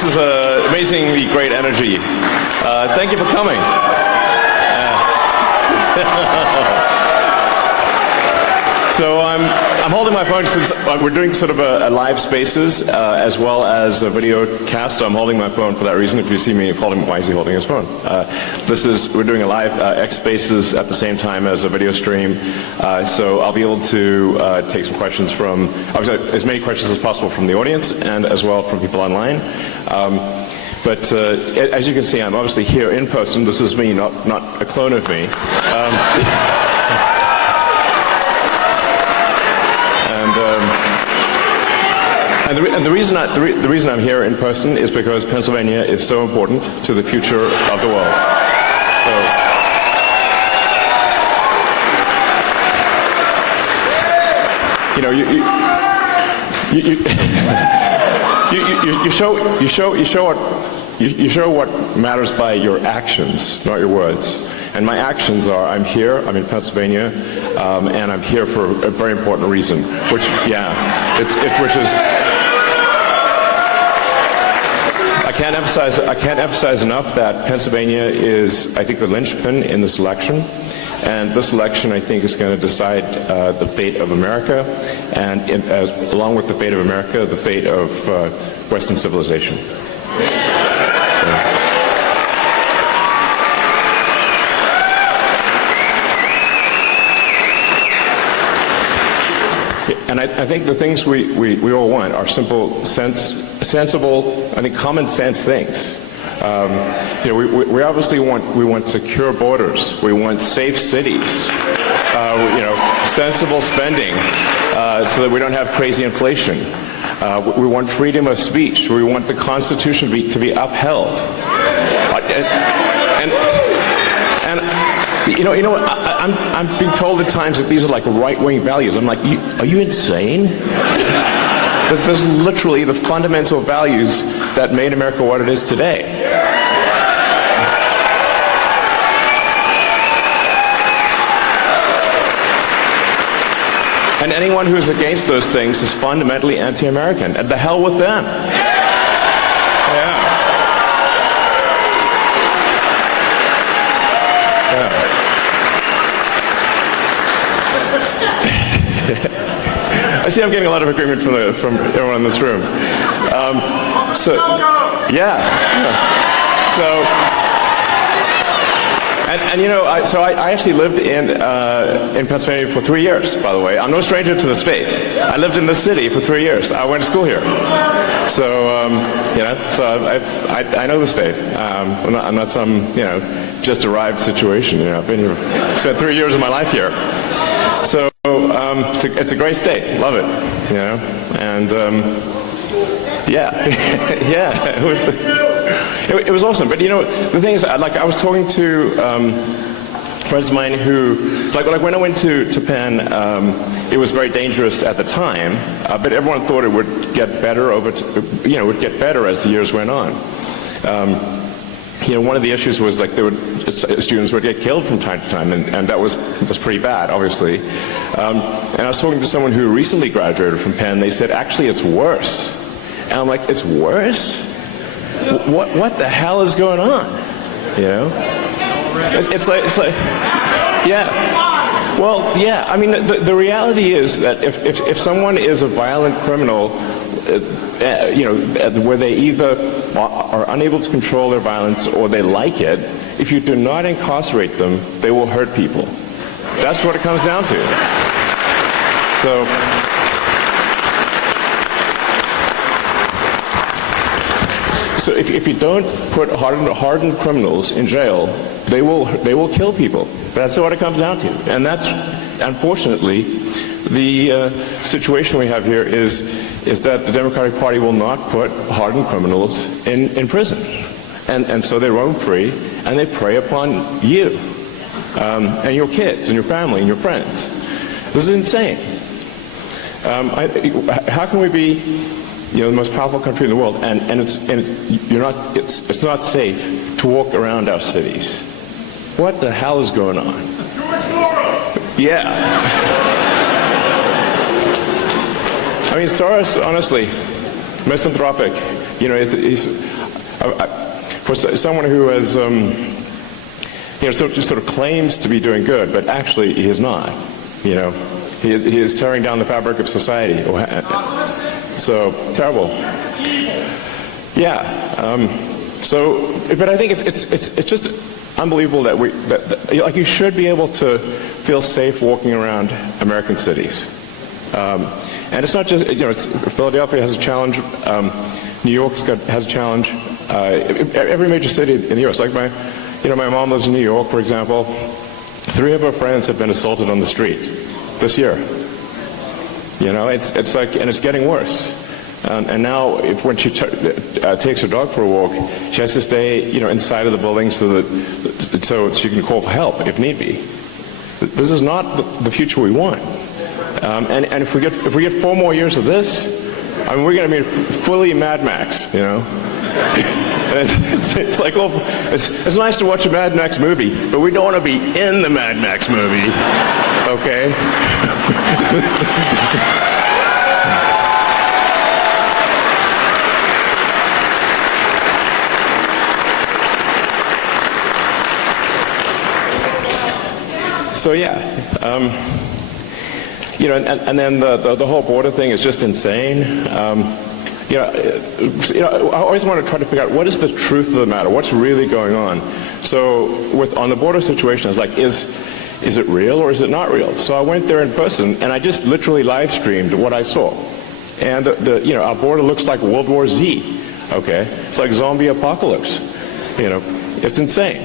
This is amazingly great energy. Thank you for coming. So I'm holding my phone since we're doing sort of a live spaces as well as a video cast. So I'm holding my phone for that reason. If you see me holding, why is he holding his phone? We're doing a live X Spaces at the same time as a video stream. So I'll be able to take some questions from, obviously, as many questions as possible from the audience and as well from people online. But as you can see, I'm obviously here in person. This is me, not a clone of me. And the reason I'm here in person is because Pennsylvania is so important to the future of the world. So, you know, you show what matters by your actions, not your words. And my actions are, I'm here, I'm in Pennsylvania, and I'm here for a very important reason, which is. I can't emphasize enough that Pennsylvania is, I think, the linchpin in this election. And this election, I think, is going to decide the fate of America, and along with the fate of America, the fate of Western civilization. And I think the things we all want are simple, sensible, I think common sense things. You know, we obviously want secure borders. We want safe cities. You know, sensible spending so that we don't have crazy inflation. We want freedom of speech. We want the Constitution to be upheld. And you know what? I'm being told at times that these are like right-wing values. I'm like, are you insane? This is literally the fundamental values that made America what it is today. And anyone who's against those things is fundamentally anti-American. And the hell with them. I see I'm getting a lot of agreement from everyone in this room. So you know, I actually lived in Pennsylvania for 3 years, by the way. I'm no stranger to the state. I lived in the city for 3 years. I went to school here. So, you know, so I know the state. I'm not some, you know, just arrived situation. You know, I've been here, spent 3 years of my life here. So it's a great state. Love it. You know, and yeah, it was awesome. But you know, the thing is, like I was talking to friends of mine who, like when I went to Penn, it was very dangerous at the time, but everyone thought it would get better would get better as the years went on. You know, one of the issues was like students would get killed from time to time, and that was pretty bad, obviously. And I was talking to someone who recently graduated from Penn. They said, actually, it's worse. And I'm like, it's worse? What the hell is going on? You know, it's like, yeah. Well, yeah. I mean, the reality is that if someone is a violent criminal, you know, where they either are unable to control their violence or they like it, if you do not incarcerate them, they will hurt people. That's what it comes down to. So if you don't put hardened criminals in jail, they will kill people. That's what it comes down to. And that's, unfortunately, the situation we have here is that the Democratic Party will not put hardened criminals in prison. And so they roam free, and they prey upon you, and your kids, and your family, and your friends. This is insane. How can we be, you know, the most powerful country in the world, and it's not safe to walk around our cities? What the hell is going on? Yeah. I mean, Soros, honestly, misanthropic, You know, for someone who has, sort of claims to be doing good, but actually he is not. You know, he is tearing down the fabric of society. So terrible. Yeah. But I think it's just unbelievable that like you should be able to feel safe walking around American cities. And it's not just, Philadelphia has a challenge. New York has a challenge. Every major city in the U.S. Like my mom lives in New York, for example. 3 of her friends have been assaulted on the street this year. You know, it's like, and it's getting worse. And now, when she takes her dog for a walk, she has to stay, inside of the building so she can call for help if need be. This is not the future we want. And if we get 4 more years of this, I mean, we're going to be fully Mad Max, you know. And it's like, well, it's nice to watch a Mad Max movie, but we don't want to be in the Mad Max movie, okay? So yeah, and then the whole border thing is just insane. I always want to try to figure out what is the truth of the matter, what's really going on. So on the border situation, I was like, is it real or is it not real? So I went there in person and I just literally live streamed what I saw. And our border looks like World War Z. Okay, it's like zombie apocalypse. It's insane.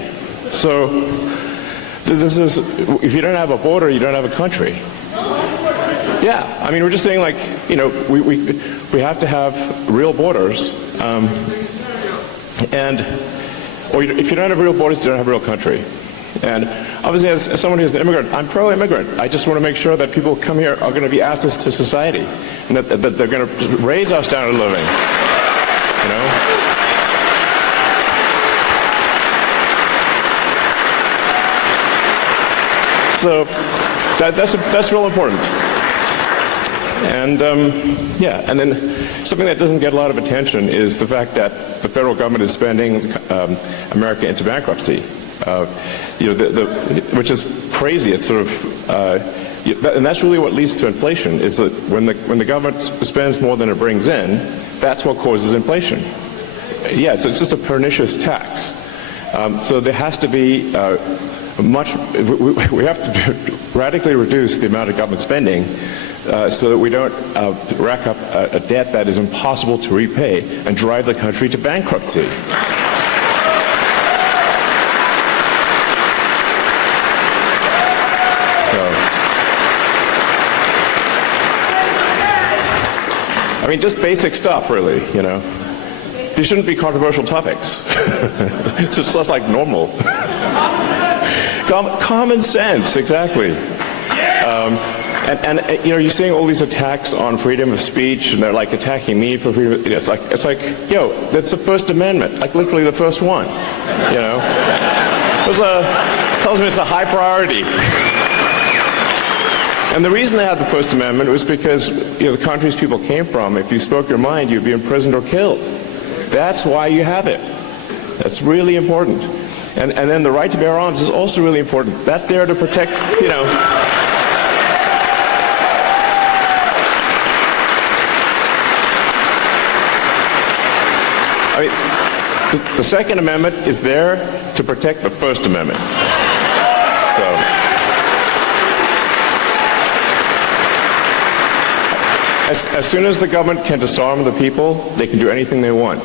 So this is, if you don't have a border, you don't have a country. Yeah, I mean, we're just saying, like, we have to have real borders, or if you don't have real borders, you don't have a real country. And obviously, as someone who's an immigrant, I'm pro-immigrant. I just want to make sure that people who come here are going to be assets to society, and that they're going to raise our standard of living. So that's real important. And and then something that doesn't get a lot of attention is the fact that the federal government is spending America into bankruptcy, which is crazy. It's sort of, and that's really what leads to inflation. Is that when the government spends more than it brings in, that's what causes inflation. Yeah, so it's just a pernicious tax. So there has to be we have to radically reduce the amount of government spending so that we don't rack up a debt that is impossible to repay and drive the country to bankruptcy. I mean, just basic stuff, really, These shouldn't be controversial topics. It's just like normal. Common sense, exactly. You're seeing all these attacks on freedom of speech, and they're like attacking me for freedom. It's like, that's the First Amendment, like literally the first one. Tells me it's a high priority. And the reason they had the First Amendment was because the countries people came from, if you spoke your mind, you'd be imprisoned or killed. That's why you have it. That's really important. And then the right to bear arms is also really important. That's there to protect, I mean, the Second Amendment is there to protect the First Amendment. As soon as the government can disarm the people, they can do anything they want.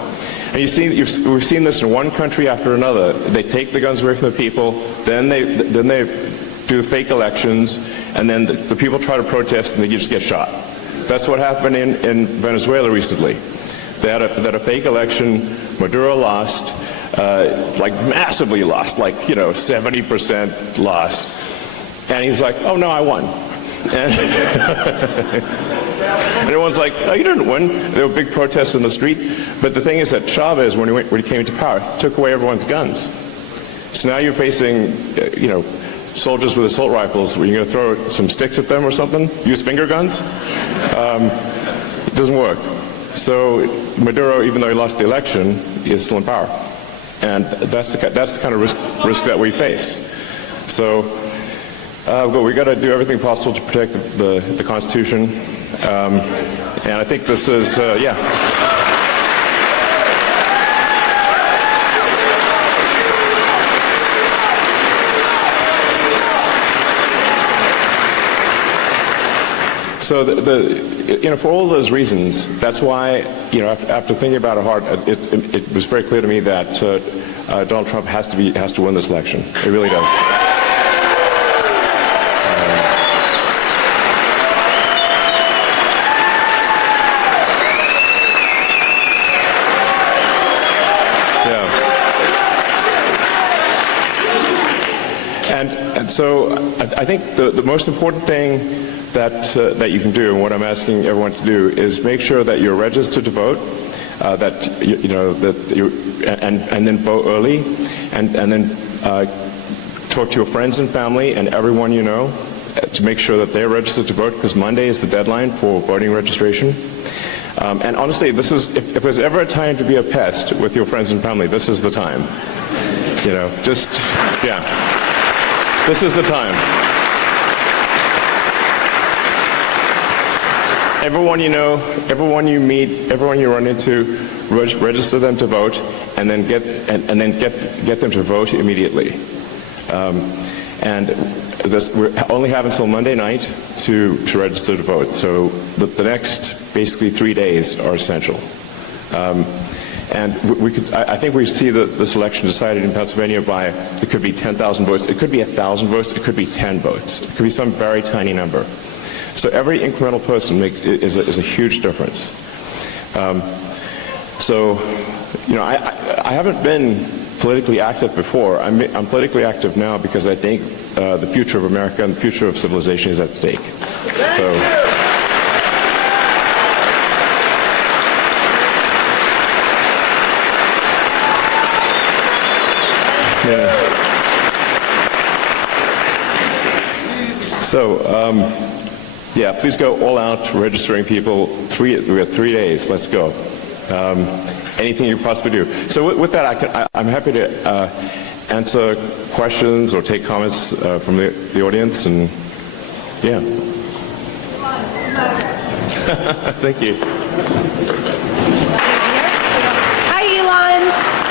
And we've seen this in one country after another. They take the guns away from the people, then they do fake elections, and then the people try to protest and they just get shot. That's what happened in Venezuela recently. They had a fake election. Maduro lost, like massively lost, like 70% loss. And he's like, "Oh no, I won." And everyone's like, "Oh, you didn't win." There were big protests in the street. But the thing is that Chavez, when he came to power, took away everyone's guns. So now you're facing, soldiers with assault rifles. Were you going to throw some sticks at them or something? Use finger guns? It doesn't work. so Maduro, even though he lost the election, is still in power. And that's the kind of risk that we face. So we got to do everything possible to protect the Constitution. And I think this is, yeah. So for all those reasons, that's why, after thinking about it hard, it was very clear to me that Donald Trump has to win this election. It really does. And so I think the most important thing that you can do, and what I'm asking everyone to do, is make sure that you're registered to vote, and then vote early, and then talk to your friends and family and everyone you know to make sure that they're registered to vote, because Monday is the deadline for voting registration. And honestly, this is if there's ever a time to be a pest with your friends and family, this is the time. This is the time. Everyone you know, everyone you meet, everyone you run into, register them to vote, and then get them to vote immediately. And we only have until Monday night to register to vote. So the next basically 3 days are essential. And I think we see this election decided in Pennsylvania by, it could be 10,000 votes, it could be 1,000 votes, it could be 10 votes, it could be some very tiny number. So every incremental person is a huge difference. I haven't been politically active before. I'm politically active now because I think the future of America and the future of civilization is at stake. So. Yeah. So, yeah, please go all out registering people. We have 3 days. Let's go. Anything you possibly do. So with that, I'm happy to answer questions or take comments from the audience. And yeah. Thank you.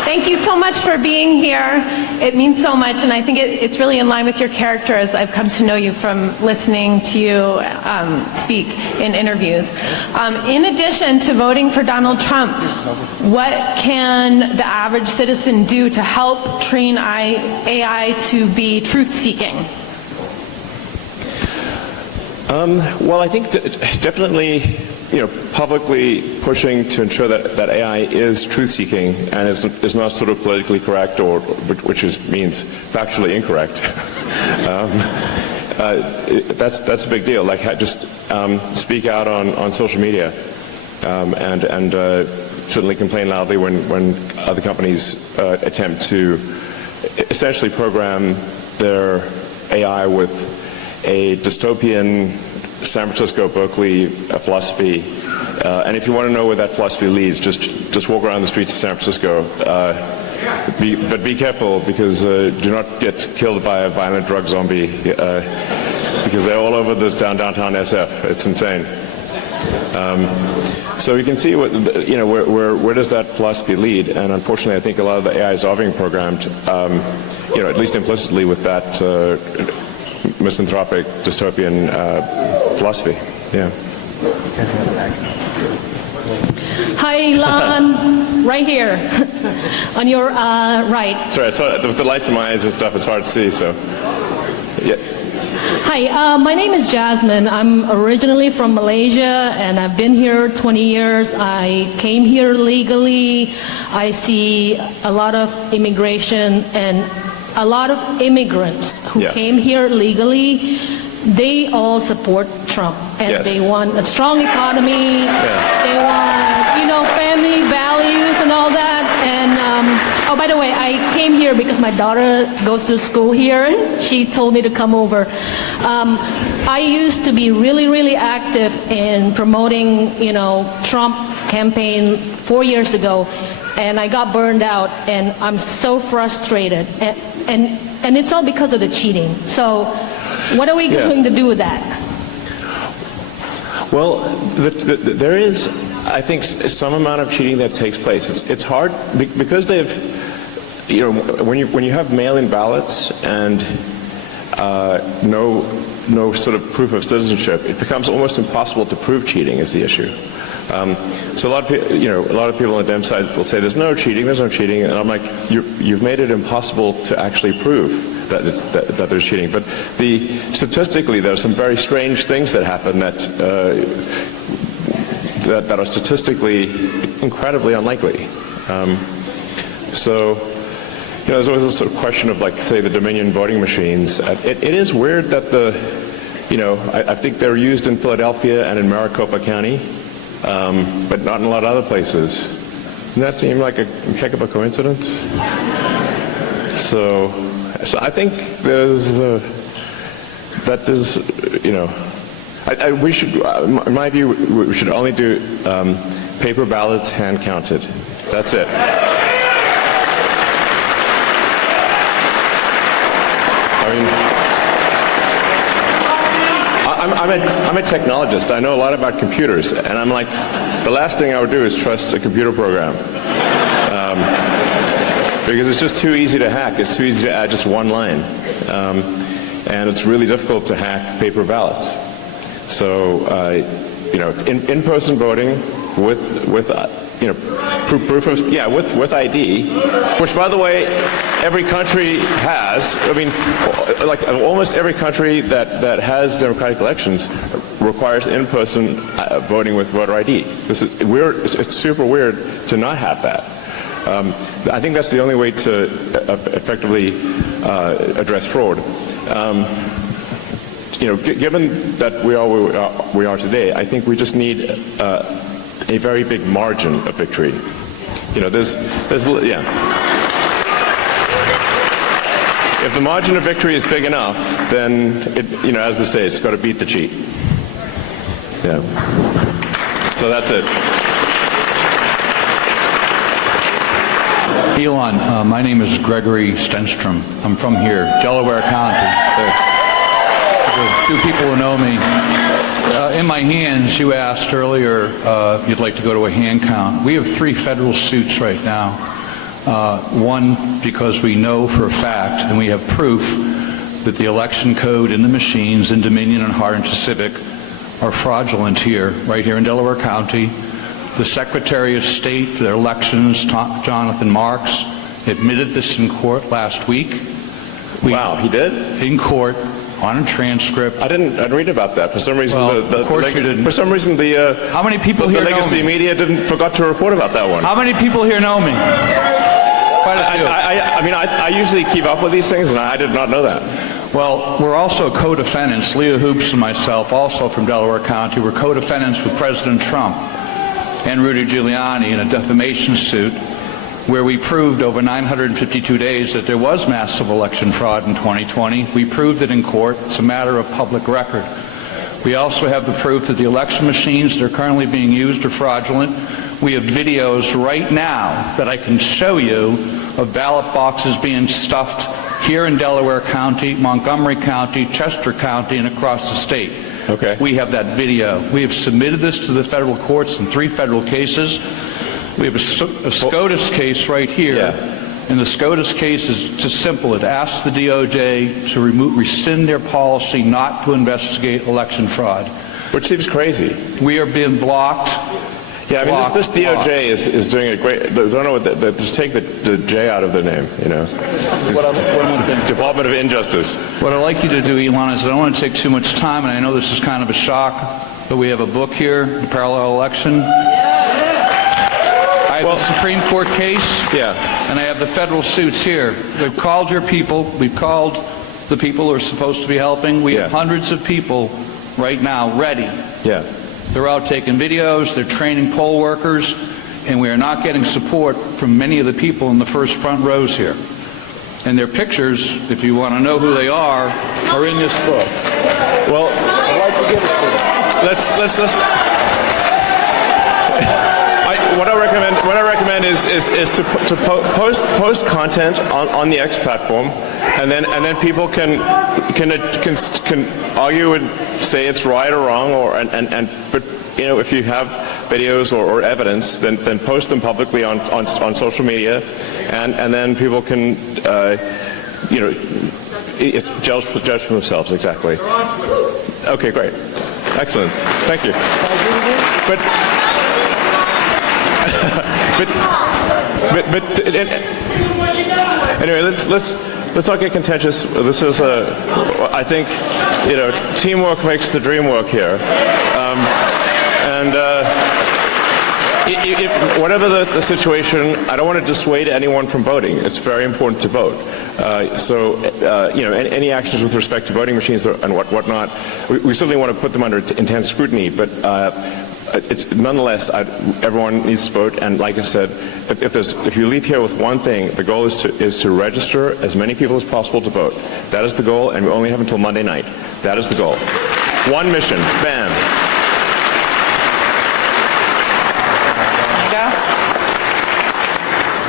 Thank you so much for being here. It means so much, and I think it's really in line with your character as I've come to know you from listening to you speak in interviews. In addition to voting for Donald Trump, what can the average citizen do to help train AI to be truth-seeking? Well, I think definitely, publicly pushing to ensure that AI is truth-seeking and is not sort of politically correct, or which means factually incorrect. That's a big deal. Like, just speak out on social media, and certainly complain loudly when other companies attempt to essentially program their AI with a dystopian San Francisco, Berkeley philosophy, and if you want to know where that philosophy leads, just walk around the streets of San Francisco. But be careful, because do not get killed by a violent drug zombie, because they're all over this downtown SF. It's insane. So you can see where does that philosophy lead, and unfortunately, I think a lot of the AIs are being programmed, at least implicitly, with that misanthropic, dystopian philosophy. Yeah. Hi, Elon. Right here, on your right. Sorry, I saw with the lights in my eyes and stuff, it's hard to see. So, yeah. Hi, my name is Jasmine. I'm originally from Malaysia, and I've been here 20 years. I came here legally. I see a lot of immigration and a lot of immigrants who came here legally. They all support Trump, and they want a strong economy. They want, family values and all that. And oh, by the way, I came here here because my daughter goes to school here. She told me to come over. I used to be really, really active in promoting, Trump campaign 4 years ago, and I got burned out, and I'm so frustrated. And it's all because of the cheating. So what are we going to do with that? Well, there is, I think, some amount of cheating that takes place. It's hard because they've, when you have mail-in ballots and no sort of proof of citizenship, it becomes almost impossible to prove cheating is the issue. So a lot of people on the Dem side will say there's no cheating, and I'm like, you've made it impossible to actually prove that there's cheating. But statistically, there are some very strange things that happen that are statistically incredibly unlikely. So, there's always this sort of question of, like, say, the Dominion voting machines. It is weird that I think they're used in Philadelphia and in Maricopa County, but not in a lot of other places. Doesn't that seem like a heck of a coincidence? So I think we should, in my view, we should only do paper ballots hand counted. That's it. I'm a technologist. I know a lot about computers, and I'm like, the last thing I would do is trust a computer program. Because it's just too easy to hack. It's too easy to add just one line. And it's really difficult to hack paper ballots. So, it's in-person voting with proof of, with ID, which, by the way, every country has. I mean, like almost every country that has democratic elections requires in-person voting with voter ID. It's super weird to not have that. I think that's the only way to effectively address fraud. Given that we are today, I think we just need a very big margin of victory. If the margin of victory is big enough, then as they say, it's got to beat the cheat. Yeah. So that's it. Elon, my name is Gregory Stenstrom. I'm from here, Delaware County. There's two people who know me. In my hands, you asked earlier you'd like to go to a hand count. We have 3 federal suits right now. One, because we know for a fact, and we have proof, that the election code in the machines in Dominion and Harlingen Civic are fraudulent here, right here in Delaware County. The Secretary of State for their elections, Jonathan Marks, admitted this in court last week. Wow, he did? In court, on a transcript. I didn't read about that. For some reason, of course you didn't. For some reason, how many people here know me? The legacy media forgot to report about that one. How many people here know me? Quite a few. I usually keep up with these things, and I did not know that. Well, we're also co-defendants, Leah Hoops and myself, also from Delaware County. We're co-defendants with President Trump and Rudy Giuliani in a defamation suit where we proved over 952 days that there was massive election fraud in 2020. We proved it in court. It's a matter of public record. We also have the proof that the election machines that are currently being used are fraudulent. We have videos right now that I can show you of ballot boxes being stuffed here in Delaware County, Montgomery County, Chester County, and across the state. Okay. We have that video. We have submitted this to the federal courts in 3 federal cases. We have a SCOTUS case right here. Yeah. And the SCOTUS case is just simple. It asks the DOJ to rescind their policy not to investigate election fraud. Which seems crazy. We are being blocked. Yeah, I mean, this DOJ is doing a great. I don't know what. Just take the J out of the name. Department of Injustice. What I'd like you to do, Elon, is I don't want to take too much time, and I know this is kind of a shock, but we have a book here, The Parallel Election. I have the Supreme Court case, and I have the federal suits here. We've called your people. We've called the people who are supposed to be helping. We have hundreds of people right now ready. Yeah. They're out taking videos, they're training poll workers, and we are not getting support from many of the people in the first front rows here. And their pictures, if you want to know who they are in this book. Well, I'd like to give it to them. What I recommend is to post content on the X platform, and then people can argue and say it's right or wrong, but if you have videos or evidence, then post them publicly on social media, and then people can judge for themselves. Exactly. Okay, great, excellent, thank you. But anyway, let's not get contentious. This is I think teamwork makes the dream work here, and whatever the situation, I don't want to dissuade anyone from voting. It's very important to vote. Any actions with respect to voting machines and whatnot, we certainly want to put them under intense scrutiny, but. It's nonetheless, everyone needs to vote, and like I said, if you leave here with one thing, the goal is to register as many people as possible to vote. That is the goal, and we only have until Monday night. That is the goal. One mission. Bam.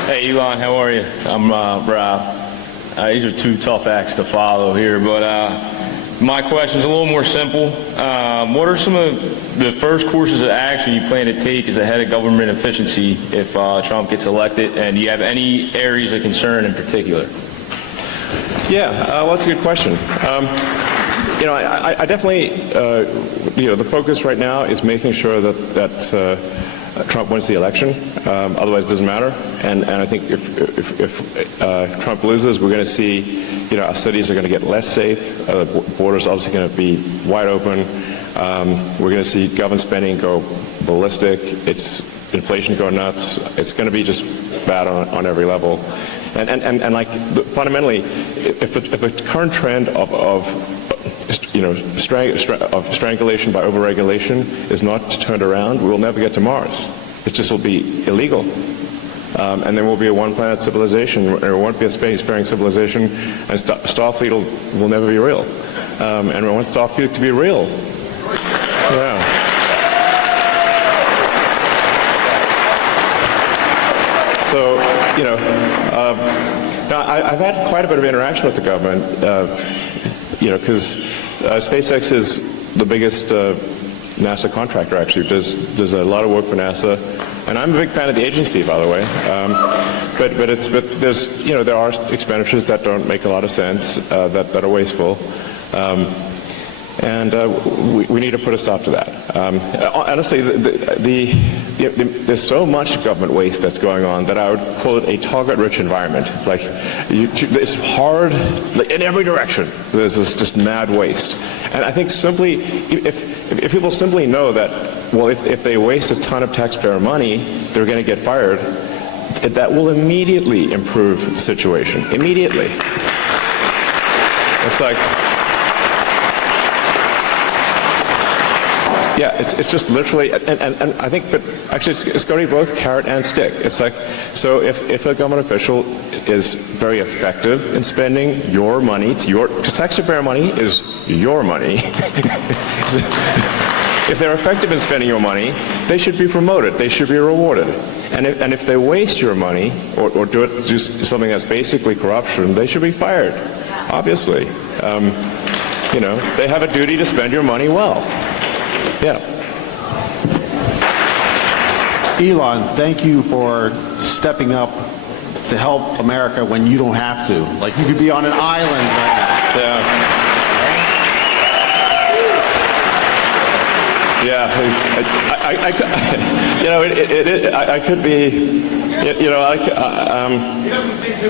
Hey, Elon, how are you? I'm Rob. These are two tough acts to follow here, but my question's a little more simple. What are some of the first courses of action you plan to take as a head of government efficiency if Trump gets elected? And do you have any areas of concern in particular? Yeah, well, that's a good question. I definitely, the focus right now is making sure that Trump wins the election. Otherwise, it doesn't matter. And I think if Trump loses, we're going to see, our cities are going to get less safe. The border's obviously going to be wide open. We're going to see government spending go ballistic. Inflation go nuts. It's going to be just bad on every level. And like fundamentally, if the current trend of strangulation by overregulation is not turned around, we'll never get to Mars. It just will be illegal. And there will be a one-planet civilization. There won't be a space-faring civilization, and Starfleet will never be real. And we want Starfleet to be real. Yeah. So, now I've had quite a bit of interaction with the government, because SpaceX is the biggest NASA contractor, actually. Does a lot of work for NASA, and I'm a big fan of the agency, by the way. But there's there are expenditures that don't make a lot of sense, that are wasteful. And we need to put a stop to that. Honestly, there's so much government waste that's going on that I would call it a target-rich environment. Like, it's hard, like in every direction. There's this just mad waste. And I think simply, if people simply know that, well, if they waste a ton of taxpayer money, they're going to get fired, that will immediately improve the situation. Immediately. It's like... Yeah, it's just literally, and I think, but actually it's going to be both carrot and stick. It's like, so if a government official is very effective in spending your money, because taxpayer money is your money. If they're effective in spending your money, they should be promoted, they should be rewarded. And if they waste your money, or do something that's basically corruption, they should be fired, obviously. They have a duty to spend your money well. Yeah. Elon, thank you for stepping up to help America when you don't have to. Like, you could be on an island right now. Yeah. Yeah. I could be. He doesn't seem to.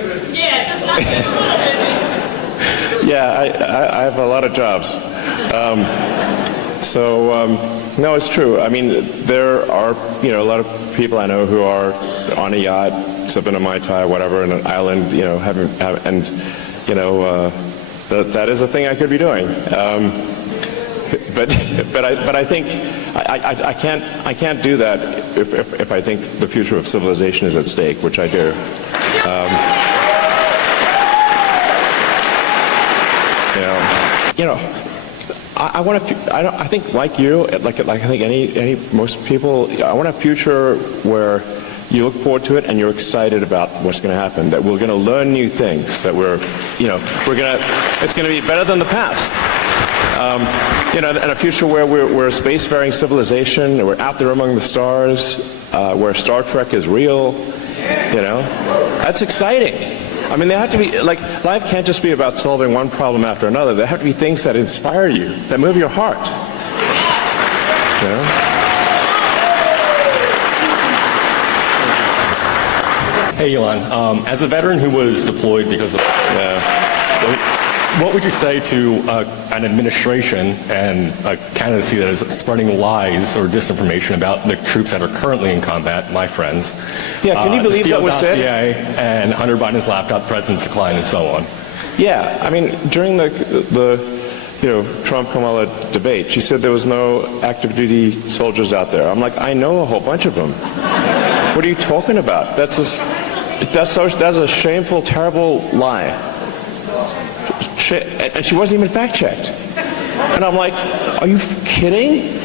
Yeah. I have a lot of jobs. No, it's true. I mean, there are, a lot of people I know who are on a yacht, sipping a Mai Tai, whatever, in an island, that is a thing I could be doing. But I think I can't do that if I think the future of civilization is at stake, which I do. I think like you, like I think most people, I want a future where you look forward to it and you're excited about what's going to happen, that we're going to learn new things, that it's going to be better than the past. And a future where we're a spacefaring civilization, and we're out there among the stars, where Star Trek is real, That's exciting. I mean, they have to be, life can't just be about solving one problem after another. There have to be things that inspire you, that move your heart. Hey, Elon. As a veteran who was deployed because of... what would you say to an administration and a candidacy that is spreading lies or disinformation about the troops that are currently in combat, my friends? Yeah, can you believe that was said? And Hunter Biden's laptop, president's decline, and so on. Yeah, I mean, during the Trump-Kamala debate, she said there was no active duty soldiers out there. I'm like, I know a whole bunch of them. What are you talking about? That's a shameful, terrible lie. And she wasn't even fact-checked. And I'm like, are you kidding?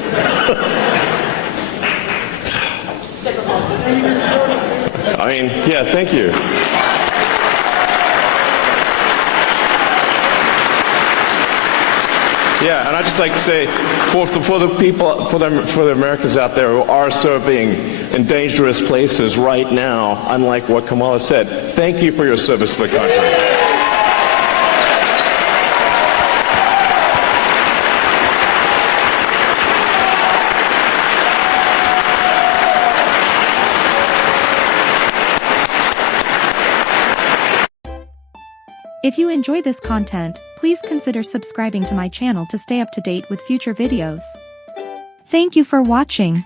I mean, yeah, thank you. Yeah, and I just like to say, for the people, for the Americans out there who are serving in dangerous places right now, unlike what Kamala said, thank you for your service to the country. If you enjoy this content, please consider subscribing to my channel to stay up to date with future videos. Thank you for watching.